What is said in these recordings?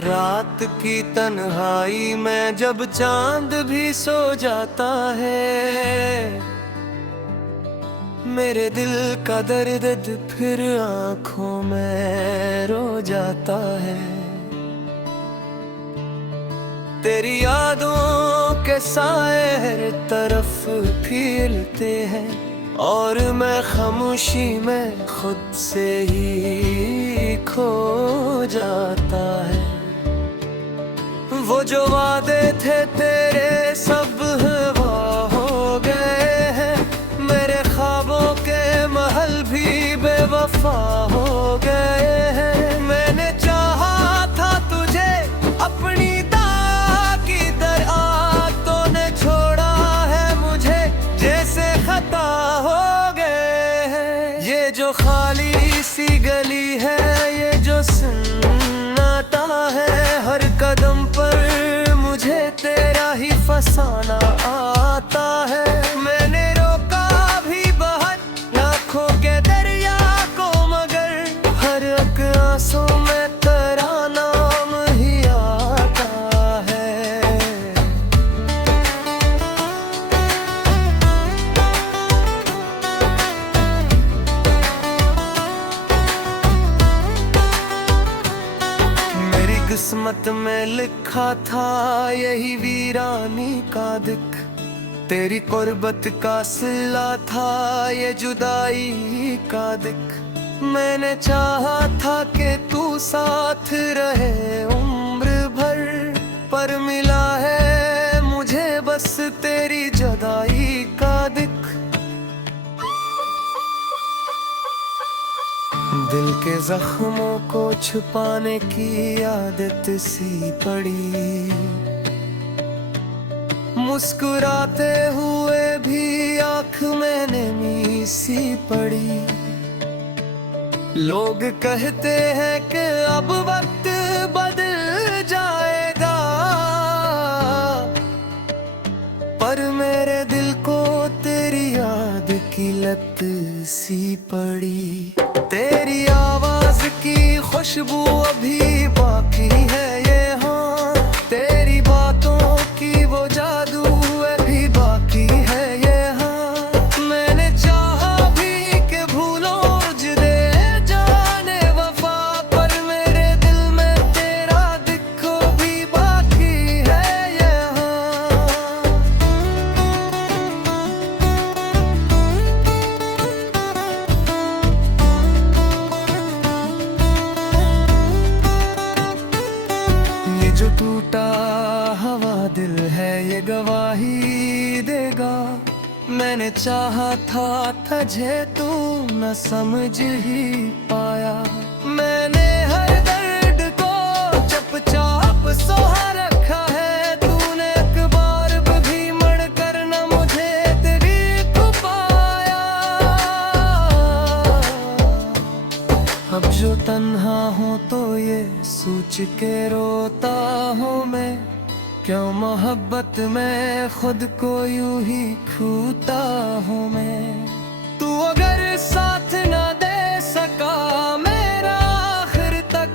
रात की तन्हाई में जब चांद भी सो जाता है, मेरे दिल का दर्द फिर आंखों में रो जाता है। तेरी यादों के साए हर तरफ फैलते हैं और मैं खामोशी में खुद से ही खो जाता है। वो जो वादे थे तेरे सब हवा हो गए हैं, मेरे ख्वाबों के महल भी बेवफा हो गए हैं। मैंने चाहा था तुझे अपनी ताकी दर तूने छोड़ा है मुझे जैसे खता हो गए हैं। ये जो खाली सी गली है, ये जो सन्नाटा है, हर कदम पर मुझे तेरा ही फसाना आता है। मैंने रोका भी बहुत लाखों के दरिया को, मगर हर एक आंसू में तेरा नाम ही आता है। मेरी किस्मत में लिखा था यही वीरानी का दिख, तेरी कुर्बत का सिला था ये जुदाई का दिख। मैंने चाहा था कि तू साथ रहे उम्र भर, पर मिला है मुझे बस तेरी जुदाई का दिख। दिल के जख्मों को छुपाने की आदत सी पड़ी, मुस्कुराते हुए भी आँख में नमी सी पड़ी। लोग कहते हैं कि अब वक्त बदल जाएगा, पर मेरे दिल को तेरी याद की लत सी पड़ी। तेरी आवाज की खुशबू अभी बाकी है ये हाँ, तेरी बातों की वो जादू अभी बाकी है ये हाँ। मैंने चाहा भी कि भूलो दे जाने वफा, पर मेरे दिल में तेरा दिखो भी बाकी है ये हाँ। ये जो टूटा हवा दिल है ये गवाही देगा, मैंने चाहा था तुझे तू न समझ ही पाया। मैंने हर दर्द को चुपचाप सहा रखा है, तूने एक बार भी मर कर न मुझे तेरी को पाया। अब जो तन्हा हूँ तो ये सोच के रोता हूँ मैं, क्यों मोहब्बत में खुद को यूं ही खोता हूँ मैं। तू अगर साथ ना दे सका मेरा आखिर तक,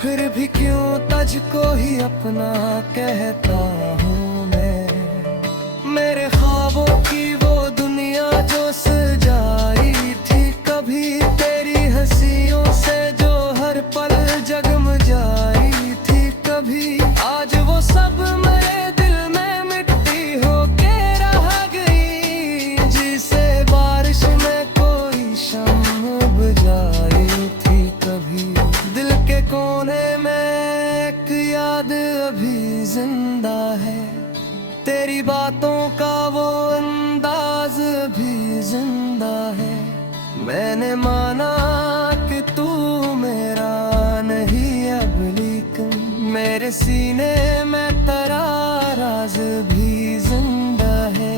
फिर भी क्यों तुझको ही अपना कहता हूँ मैं। मेरे ख्वाबों की वो दुनिया जो सजाई थी कभी, तेरी हंसियों से जो हर पल जगमगाई थी कभी, आज वो सब मेरे दिल में मिट्टी होके रह गई। जिसे बारिश में कोई शम्म बुझाई थी कभी, दिल के कोने में एक याद अभी जिंदा है, तेरी बातों का वो अंदाज भी जिंदा है। मैंने माना कि तू मेरा नहीं अब, लेकिन मेरे सीने में तेरा राज भी जिंदा है।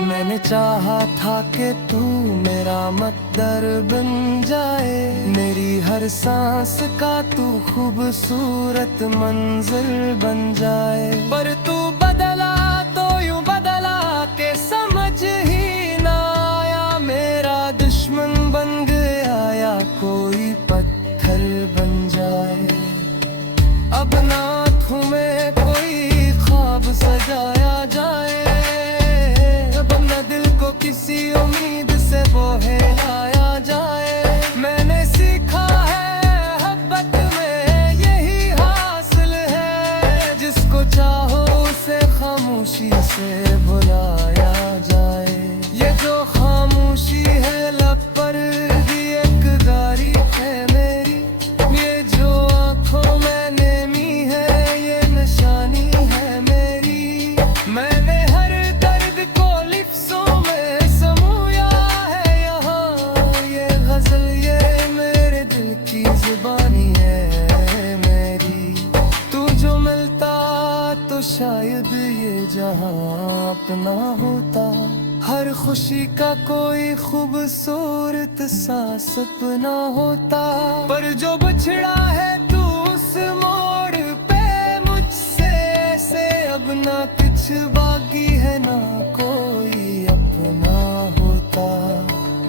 मैंने चाहा था कि तू मेरा मकदर बन जाए, मेरी हर सांस का तू खूबसूरत मंजिल बन जाए, पर तू बदला तो यूं बदला के समझ ही ना आया। मेरा दुश्मन बन गया या कोई पत्थर शायद ये जहां अपना होता। हर खुशी का कोई खूबसूरत सा सपना होता। पर जो बिछड़ा है तू उस मोड़ पे मुझसे, से अब ना कुछ बाकी है ना कोई अपना होता।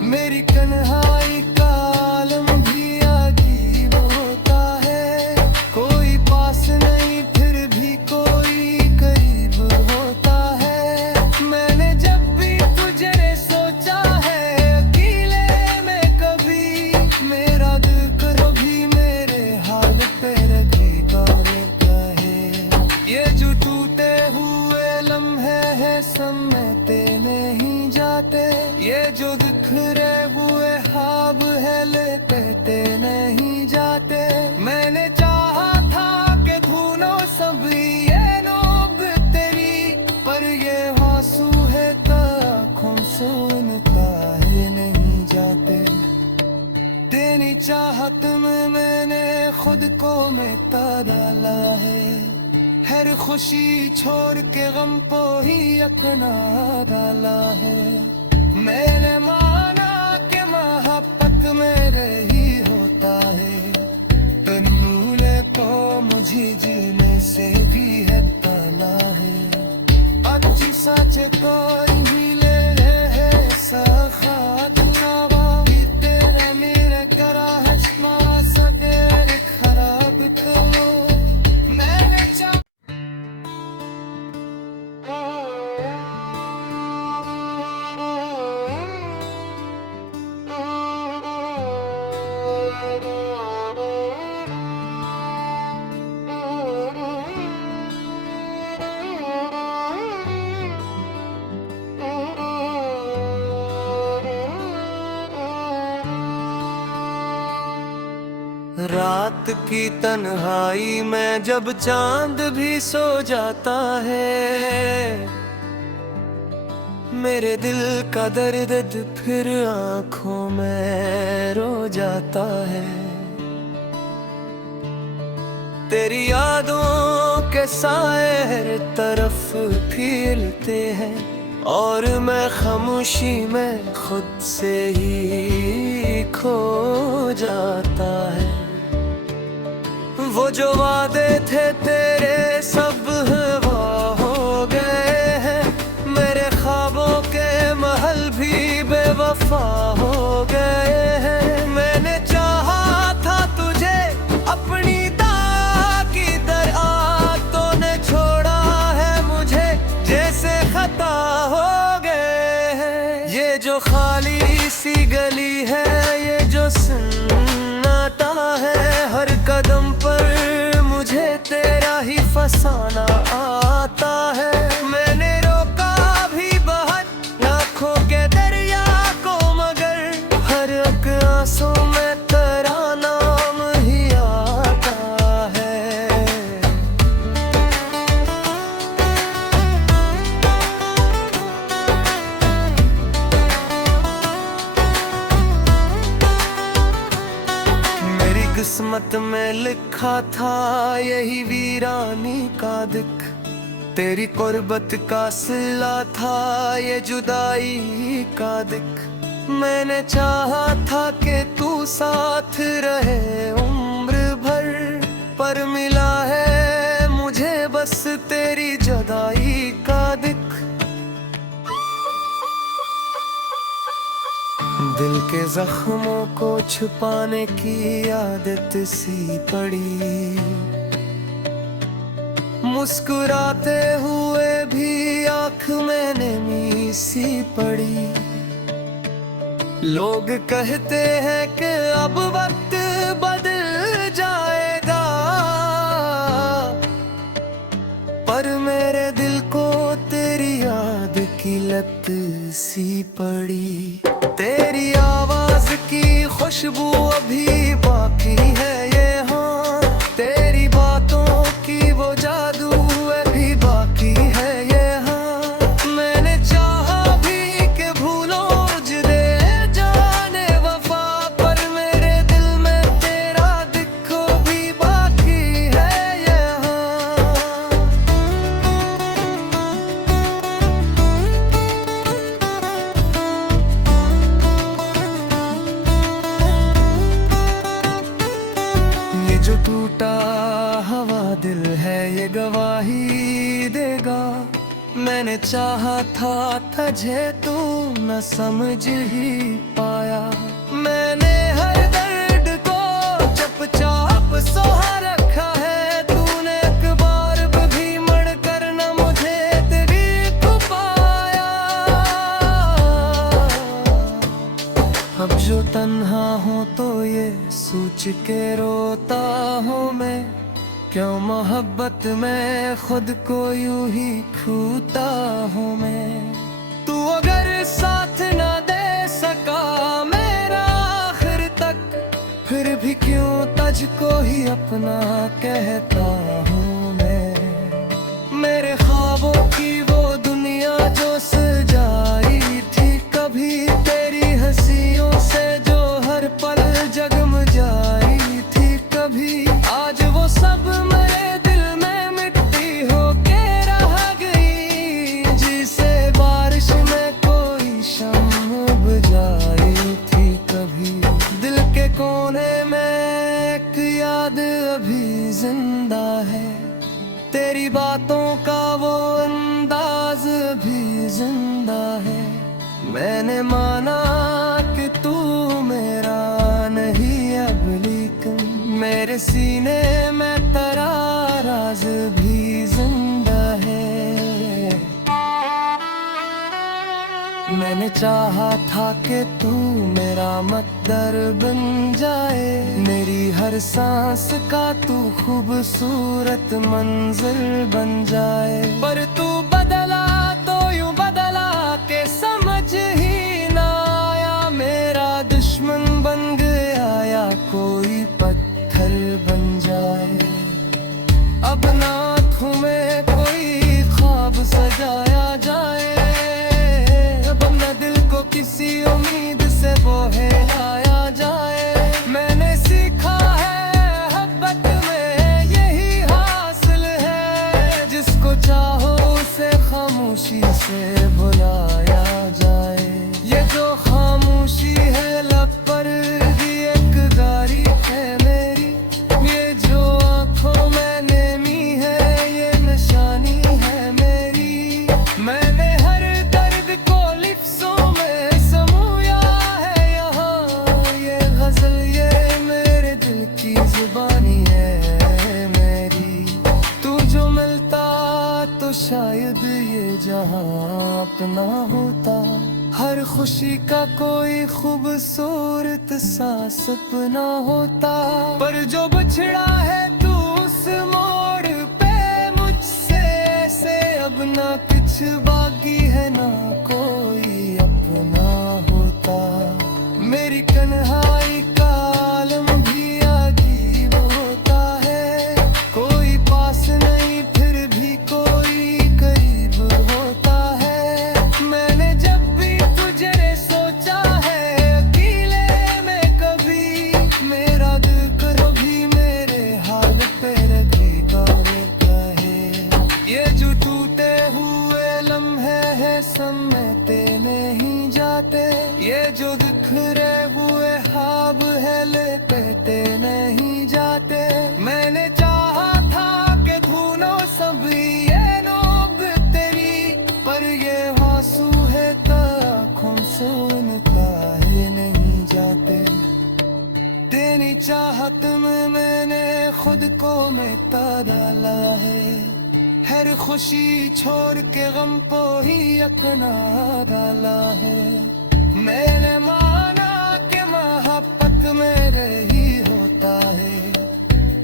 मेरी तन्हाई का आलम भी अजीब होता है। कोई पास नहीं फिर भी कोई करीब होता है। मैंने जब भी तुझे सोचा है अकेले में कभी, मेरा दिल करो भी मेरे हाल पे रखी दौर कहे। ये जो टूटे हुए लम्हे हैं समझते नहीं जाते। ये जो बिखरे हुए ख्वाब है लेते नहीं जाते। मैंने चाहा था कि धुनो सब ये नोब तेरी, पर ये आंसू है आँखों सुनता है नहीं जाते। तेरी चाहत में मैंने खुद को मिटा डाला है। हर खुशी छोड़ के गम को ही अपना डाला है। मैंने माना कि मोहब्बत मेरे ही होता है। तन्नूले को मुझे जीने से भी है तना है। अच्छी सच को ही ले है सखात नवा। तेरे मेरे करा है सके खराब तो मैंने रात की तन्हाई में जब चांद भी सो जाता है। मेरे दिल का दर्द फिर आंखों में रो जाता है। तेरी यादों के साए हर तरफ फैलते हैं और मैं खामोशी में खुद से ही खो जाता है। वो जो वादे थे तेरे सब हवा हो गए हैं। मेरे ख्वाबों के महल भी बेवफा हो गए हैं। मैंने चाहा था तुझे अपनी ताकी दरआ, तूने छोड़ा है मुझे जैसे खता हो गए हैं। ये जो खाली सी गली है, ये जो सन्नाटा है, हर कदम पर मुझे तेरा ही फसाना आता है। मैंने रोका भी बहुत लाखों के दरिया को, मगर हर एक आंसू में तेरा नाम ही आता है। मेरी किस्मत में लिखा था यही वीरानी का दिख। तेरी कुर्बत का सिला था ये जुदाई का दिख। मैंने चाहा था कि तू साथ रहे उम्र भर, पर मिला है मुझे बस तेरी जुदाई का दिख। दिल के जख्मों को छुपाने की आदत सी पड़ी। मुस्कुराते हुए भी आँख में नमी सी पड़ी। लोग कहते हैं कि अब वक्त बदल जाएगा, पर मेरे दिल को तेरी याद की लत सी पड़ी। तेरी आवाज की खुशबू अभी बाकी है ये हाँ, तेरी बातों की वो जादू अभी बाकी है ये हाँ। मैंने चाहा भी कि भूलो मुझे जाने वफा, पर मेरे दिल में तेरा दिखो भी बाकी है ये हाँ। ये गवाही देगा। मैंने चाहा था तुझे, तू न समझ ही पाया। मैंने हर दर्द को चुपचाप सहा रखा है, तूने एक बार भी मर कर न मुझे तेरी को पाया। अब जो तन्हा हूँ तो ये सोच के रोता हूँ मैं, क्यों मोहब्बत में खुद को यूं ही खोता हूँ मैं। तू अगर साथ ना दे सका मेरा आखिर तक, फिर भी क्यों तुझको ही अपना कहता हूँ मैं। मेरे ख्वाबों की वो दुनिया जो सजाई थी कभी, तेरी हंसियों से जो हर पल जगमगाई थी कभी, आज वो सब मेरे दिल में मिट्टी होके रह गई। जिसे बारिश में कोई शम्म बुझाई थी कभी, दिल के कोने में एक याद अभी जिंदा है, तेरी बातों का वो अंदाज अभी जिंदा है। मैंने माना कि तू मेरा नहीं अब, लेकिन मेरे सीने में तेरा राज भी जिंदा है। मैंने चाहा था कि तू मेरा मकद्दर बन जाए, मेरी हर सांस का तू खूबसूरत मंजिल बन जाए। पर तू बदला तो यूं बदला के समझ ही ना आया, मेरा दुश्मन बन गया या कोई पत्थर बन जाए। अब ना तुम्हें कोई ख्वाब सजाया जाए, अब न दिल को किसी उम्मीद से बहलाया जाए। मैंने सीखा है मोहब्बत में यही हासिल है, जिसको चाहो उसे खामोशी से बुलाया जाए। ये जो खामोशी है लब पर भी एक गारी है मेरी, ये जो आंखों में नेमी है ये निशानी है मेरी। मैंने हर दर्द को लिफ्ज़ों में समूया है यहाँ, ये गजल ये मेरे दिल की जुबानी है मेरी। तू जो मिलता तो शायद ये जहां अपना होता, हर खुशी का कोई खूबसूरत सा सपना होता। पर जो बिछड़ा है तू उस मोड़ पे मुझसे, से अब ना कुछ बाकी है ना कोई अपना होता। मेरी तन्हाई का आलम भी अजीब होता है, कोई पास नहीं फिर भी कोई करीब होता है। मैंने जब भी तुझे सोचा है अकेले में कभी, मेरा दिल कभी मेरे हाल पे रखी कहे। ये जो टूटे हुए लम्हे हैं समेटे नहीं जाते, ये जो बिखरे हुए ख्वाब है लपेटे नहीं जाते। मैंने चाहा था कि ढूंढो सभी ये नोब तेरी, पर ये आंसू है आँखों से निकाले नहीं जाते। तेरी चाहत में मैंने खुद को मिटा डाला है, हर खुशी छोड़ के गम को ही अपना डाला है। मैंने माना कि मोहब्बत मेरे ही होता है,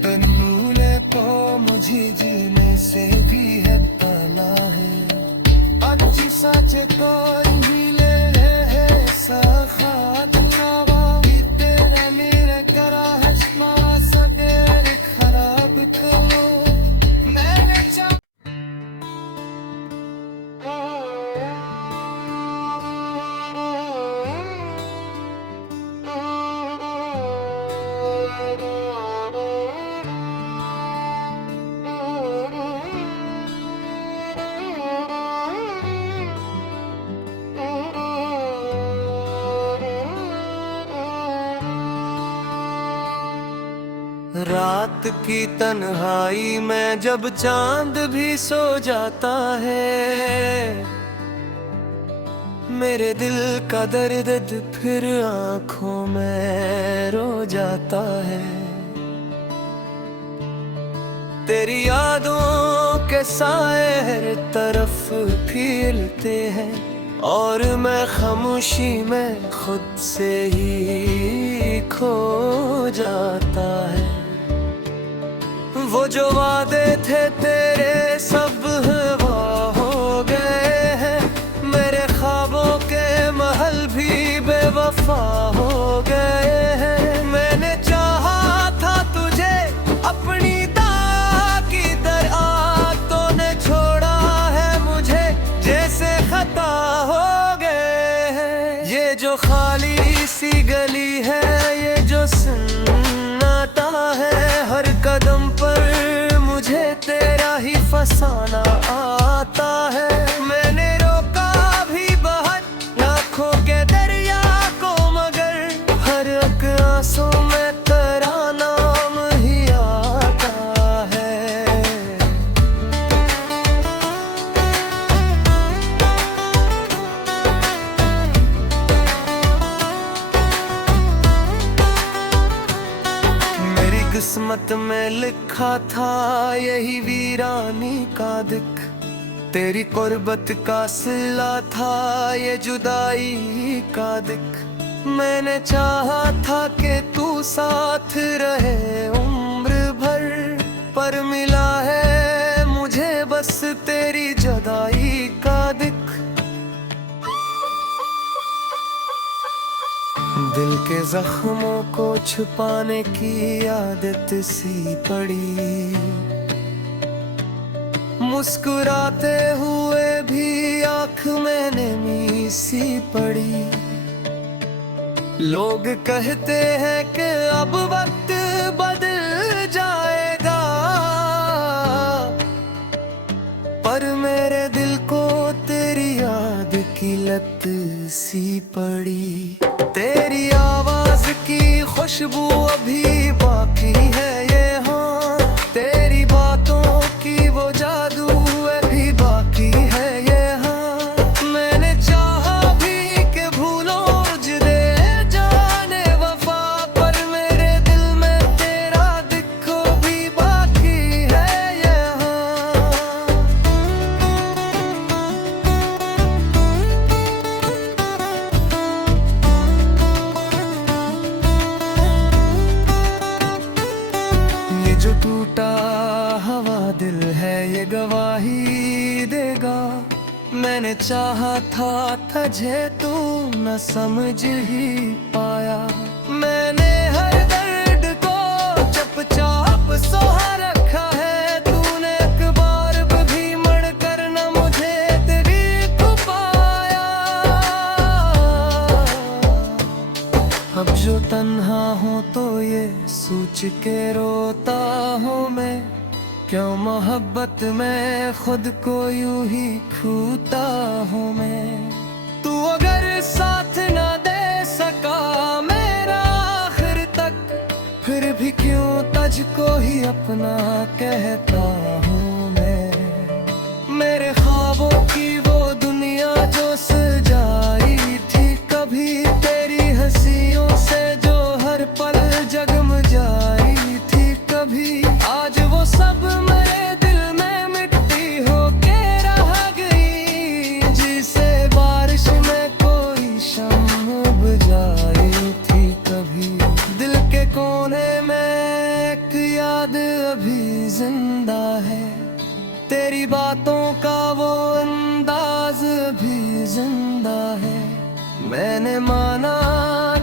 तन्नूले को मुझे जीने से भी है तना है। अच्छी सच को ही ले है सखात नवा, तेरा मेरे करा हसना सदेर खराब को। मैंने चाहा रात की तन्हाई में जब चांद भी सो जाता है, मेरे दिल का दर्द फिर आंखों में रो जाता है। तेरी यादों के साए हर तरफ फैलते हैं और मैं खामोशी में खुद से ही खो जाता है। वो जो वादे थे तेरे सब हवा हो गए हैं, मेरे ख्वाबों के महल भी बेवफा हो गए हैं। मैंने चाहा था तुझे अपनी ताकी दर तूने छोड़ा है मुझे जैसे खता हो गए हैं। ये जो खाली सी गली है, ये जो सन्नाटा है, हर कदम पर मुझे तेरा ही फसाना आता है। मैंने रोका भी बहुत लाखों के दरिया को, मगर हर एक आंसू में तेरा नाम ही आता है। मेरी किस्मत में लिखा था यही वीरानी का दिख, तेरी कुर्बत का सिला था ये जुदाई का दिख। मैंने चाहा था कि तू साथ रहे उम्र भर, पर मिला है मुझे बस तेरी जुदाई का दिख। दिल के जख्मों को छुपाने की आदत सी पड़ी, मुस्कुराते हुए भी आँख में नमी सी पड़ी। लोग कहते हैं कि अब वक्त बदल जाएगा, पर मेरे दिल को तेरी याद की लत सी पड़ी। तेरी आवाज की खुशबू अभी बाकी है ये हाँ, तेरी बातों की वो जादू अभी बाकी है ये हाँ। मैंने चाहा भी कि भूलो दे जाने वफा, पर मेरे दिल में तेरा दिखो भी बाकी है ये हाँ। ये जो टूटा हवा दिल है ये गवाही देगा, मैंने चाहा था तुझे तू न समझ ही पाया। मैंने हर दर्द को चुपचाप सहा रखा है, तूने एक बार भी मर कर न मुझे तेरी को पाया। अब जो तन्हा हूँ तो ये सोच के रोता हूँ मैं, क्यों मोहब्बत में खुद को यूं ही खोता हूँ मैं। तू अगर साथ ना दे सका मेरा आखिर तक, फिर भी क्यों तुझको ही अपना कहता हूँ मैं। मेरे ख्वाबों की वो दुनिया जो सजाई थी कभी, तेरी हंसियों से जो हर पल जगमगाई थी कभी, आज वो सब मेरे दिल में मिट्टी होके रह गई। जिसे बारिश में कोई शम्म बुझाई थी कभी, दिल के कोने में एक याद अभी जिंदा है, तेरी बातों का वो अंदाज भी जिंदा है। मैंने माना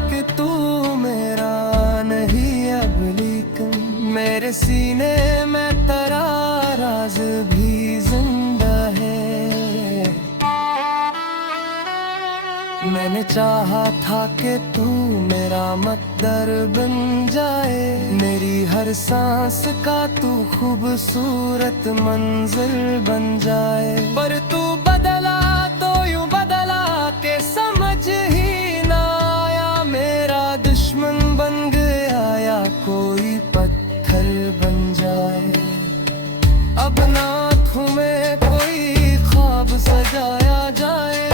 कि तू मेरा नहीं अब, लेकिन मेरे सीने में तेरा राज भी जिंदा है। मैंने चाहा था कि तू मेरा मकदर बन जाए, मेरी हर सांस का तू खूबसूरत मंजिल बन जाए, पर तू बदला तो यूं बदला के समझ ही ना आया। मेरा दुश्मन बन गया या कोई पत्थर सजाया जाए,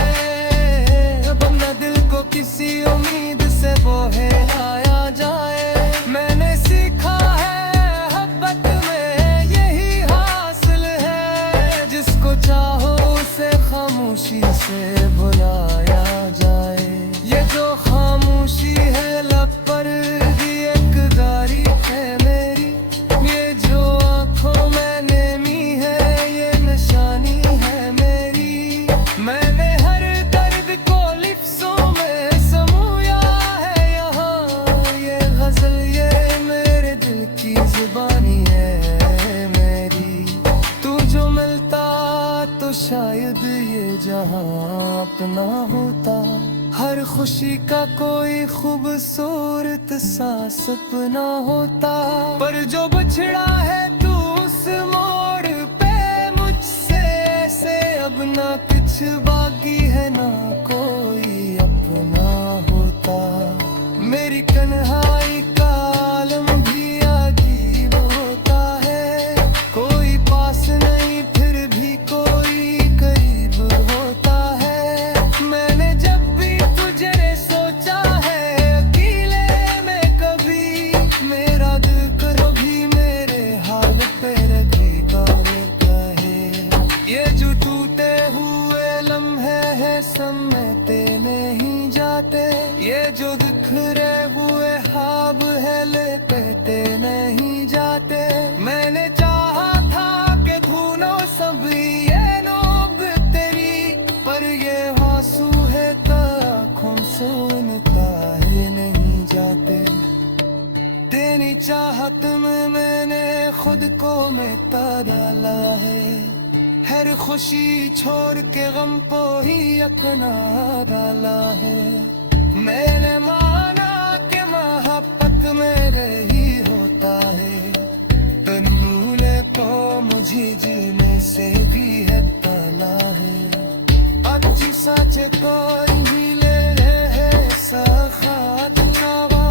वरना दिल को किसी उम्मीद से बहलाया जाए। मैंने सीखा है मोहब्बत में यही हासिल है, जिसको चाहो उसे खामोशी से बुलाया जाए। ये जो खामोशी है लब पर भी एक गारी है मेरी, ये जो आंखों में नेमी है ये निशानी है मेरी। मैंने हर दर्द को लिफ्ज़ों में समूया है यहाँ, ये गजल ये मेरे दिल की जुबानी है मेरी। तू जो मिलता तो शायद ये जहां अपना होता, हर खुशी का कोई खूबसूरत सा सपना होता। पर जो बिछड़ा है तू उस मोड़ पे मुझसे, ऐसे अब ना कुछ बाकी है ना कोई अपना होता। मेरी तन्हाई का आलम भी अजीब होता है, कोई पास नहीं फिर भी कोई करीब होता है। मैंने जब भी तुझे सोचा है अकेले में कभी, मेरा दिल करो भी मेरे हाल पे रखी और कहे। ये जो टूटे हुए लम्हे हैं समझते नहीं जाते, ये जो बिखरे हुए ख्वाब है लेते नहीं जाते। मैंने चाहा था कि धुनो सभी ये नोब तेरी, पर ये आंसू है आँखों सुनता है नहीं जाते। तेरी चाहत में मैंने खुद को मिटा डाला है, हर खुशी छोड़ के गम को ही अपना डाला है। मैंने माना कि मोहब्बत मेरे ही होता है, तन्नूले को मुझे जीने से भी है तना है। अच्छी सच को ही ले रहे सखात नवा,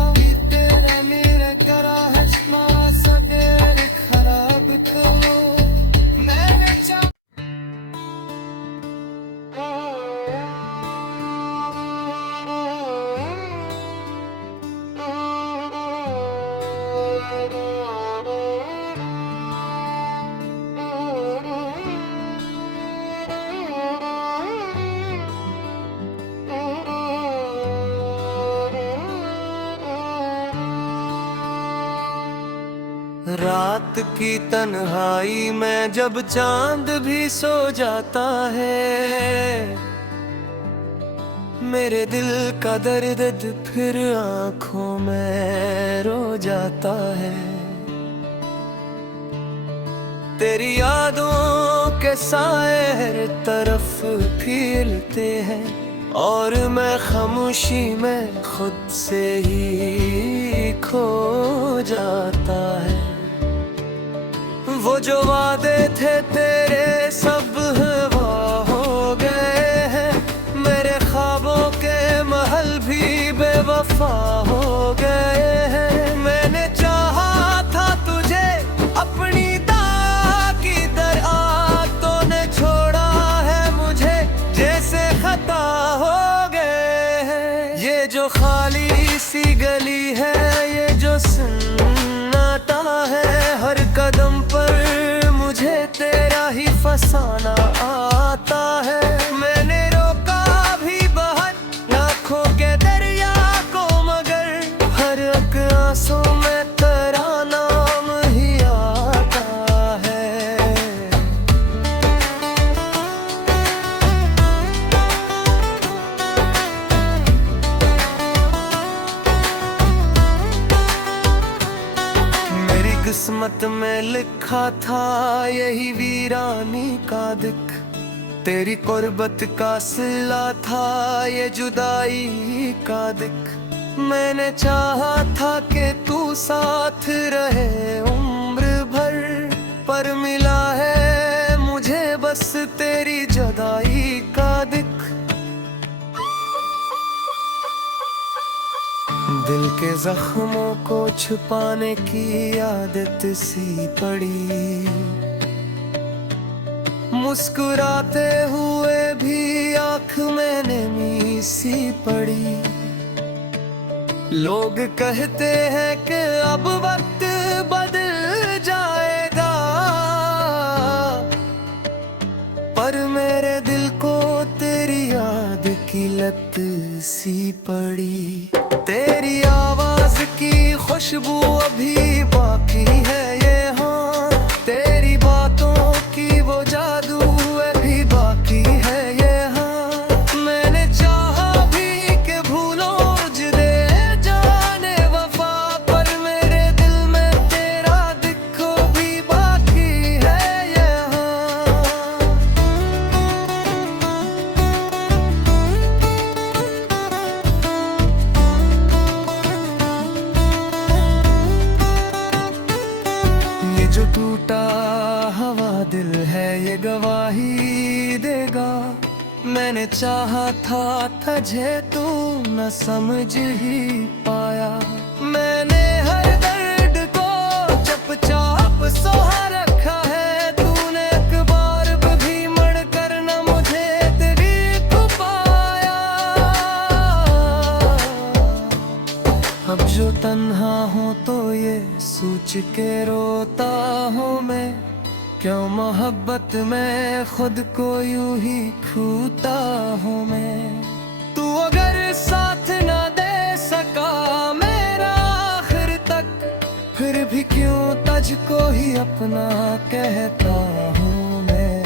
तेरे मेरे करा है सदेर खराब तो मैंने चाह। रात की तन्हाई में जब चांद भी सो जाता है, मेरे दिल का दर्द फिर आंखों में रो जाता है। तेरी यादों के साए हर तरफ फैलते हैं, और मैं खामोशी में खुद से ही खो जाता है। वो जो वादे थे तेरे सब हवा हो गए हैं, मेरे ख्वाबों के महल भी बेवफा हो गए हैं। मैंने चाहा था तुझे अपनी ताकी दरआ, तूने छोड़ा है मुझे जैसे खता हो गए हैं। ये जो खाली सी गली है, ये जो सन्नाटा है, हर कदम पर मुझे तेरा ही फसाना आता है। मैंने रोका भी बहुत लाखों के दरिया को, मगर हर एक आंसू में तेरा नाम ही आता है। मेरी किस्मत में लिखा था यही वीरानी का दिख, तेरी कुर्बत का सिला था ये जुदाई का दिख। मैंने चाहा था कि तू साथ रहे उम्र भर, पर मिला है मुझे बस तेरी जुदाई का दिख। दिल के जख्मों को छुपाने की आदत सी पड़ी, मुस्कुराते हुए भी आँख में नमी सी पड़ी। लोग कहते हैं कि अब वक्त बदल जाएगा, पर मेरे दिल को तेरी याद की लत सी पड़ी। तेरी आवाज की खुशबू अभी बाकी है ये हाँ, तेरी बातों की वो जादू अभी बाकी है ये हाँ। मैंने चाहा भी कि भूलो मुझे जाने वफा, पर मेरे दिल में तेरा दिखो भी बाकी है ये हाँ। ये जो टूटा हवा दिल है ये गवाही देगा। मैंने चाहा था तुझे तू न समझ ही पाया। मैंने हर दर्द को चुपचाप सहा रखा है, तूने एक बार भी मर कर न मुझे तेरी को पाया। अब जो तन्हा हूँ तो ये सोच के रोता हूँ मैं, क्यों मोहब्बत में खुद को यूं ही खोता हूँ मैं। तू अगर साथ ना दे सका मेरा आखिर तक, फिर भी क्यों तुझको ही अपना कहता हूँ मैं।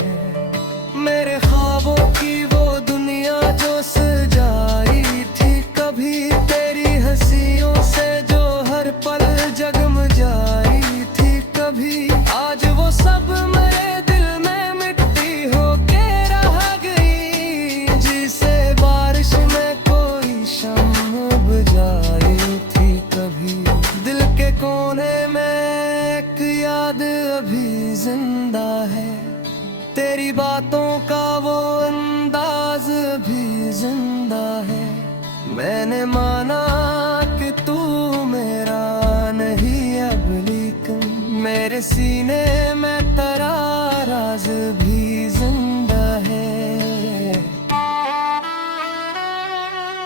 मेरे ख्वाबों की वो दुनिया जो सजाई थी कभी, तेरी हंसियों से जो हर पल जगमगाई थी कभी, आज वो सब मेरे दिल में मिट्टी होके रह गई। जिसे बारिश में कोई शम्म बुझाई थी कभी, दिल के कोने में एक याद अभी जिंदा है। तेरी बातों का वो अंदाज भी जिंदा है। मैंने माना कि तू मेरा नहीं अब, लेकिन मेरे सीने में तेरा राज भी जिंदा है।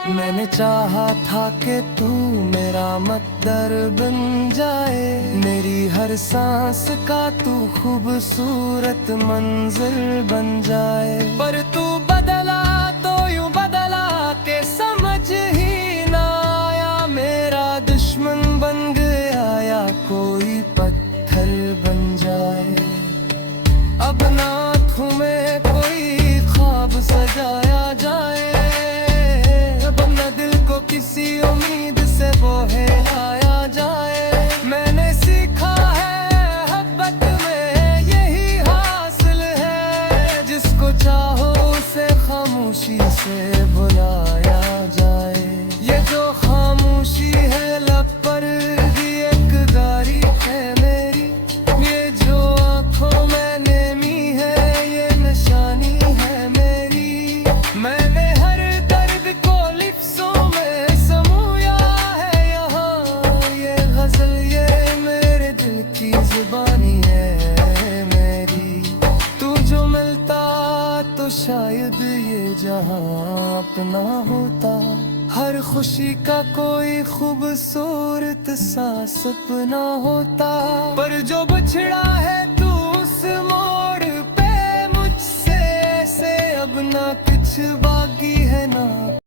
मैंने चाहा था कि तू मेरा मकदर बन जाए, मेरी हर सांस का तू खूबसूरत मंजिल बन जाए। पर तू बदला तो यूं बदला के समझ ही ना आया। मेरा दुश्मन बन गया या कोई पत्थर बन जाए। अब ना तुम्हें कोई ख्वाब सजाया जाए, अब न दिल को किसी उम्मीद से बहलाया जाए। मैंने सीखा है मोहब्बत में यही हासिल है, जिसको चाहो उसे खामोशी से बुलाया जाए। ये जो खामोशी है लब पर भी एक गारी है मेरी, ये जो आंखों में नेमी है ये निशानी है मेरी। मैंने हर दर्द को लिफ्ज़ों में समूया है यहाँ, ये गजल ये मेरे दिल की जुबानी है मेरी। तू जो मिलता तो शायद ये जहां अपना होता, हर खुशी का कोई खूबसूरत सा सपना होता। पर जो बिछड़ा